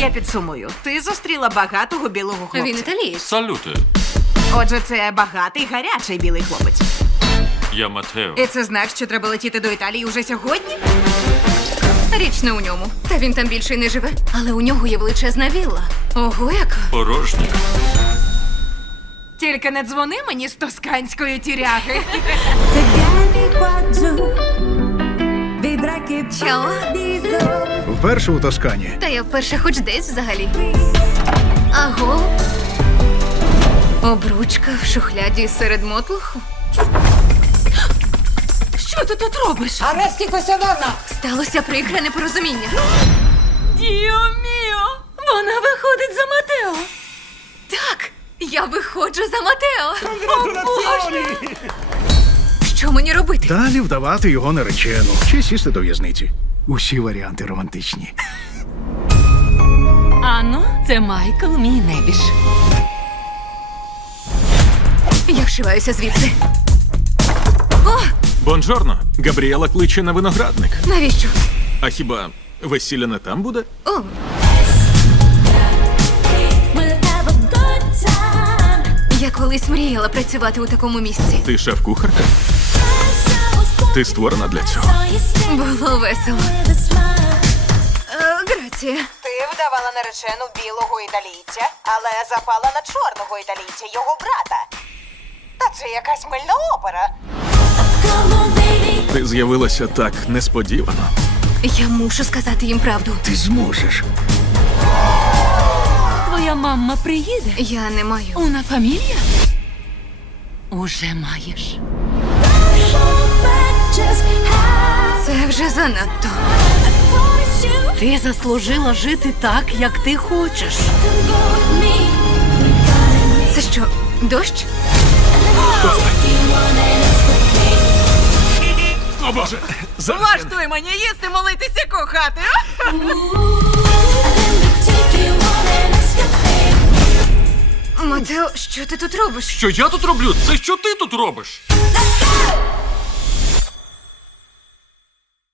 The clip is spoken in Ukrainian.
Я підсумую. Ти зустріла багатого білого хлопця. Він італієць. Салюти. Отже, це багатий, гарячий білий хлопець. Я Матео. І це знак, що треба летіти до Італії уже сьогодні? Річ не у ньому. Та він там більше й не живе. Але у нього є величезна вілла. Ого, яка. Порожня. Тільки не дзвони мені з тосканської тіряги. Cegani qua giù, vedrai che Ciao. paradiso. Вперше у Тоскані. Та я вперше хоч десь взагалі. Аго. Обручка в шухляді серед мотлуху. Що ти тут робиш? Arresti questa donna! Сталося прикре непорозуміння. Діо міо! Вона виходить за Матео. Так, я виходжу за Матео. Що мені робити? Далі вдавати його наречену. Чи сісти до в'язниці. Усі варіанти романтичні. Анно, це Майкл, мій небіж. Я вшиваюся звідси. О, Бонжорно. Габріела кличе на виноградник. навіщо? А хіба весілля не там буде? О, We'll have a good time. я колись мріяла працювати у такому місці. Ти шеф-кухарка? Ти створена для цього. Було весело. Грація. Ти вдавала наречену білого італійця, але запала на чорного італійця, його брата. Та це якась мильна опера. Ти з'явилася так несподівано. Я мушу сказати їм правду. Ти зможеш. Твоя мама приїде? Я не маю. Уна фамілія? Уже маєш. Це вже занадто. Ти заслужила жити так, як ти хочеш. Це що, дощ? О, Боже! Зараз я- Влаштуй мені їсти, молитися, кохати. Матео, що ти тут робиш? Що я тут роблю? Це що ти тут робиш?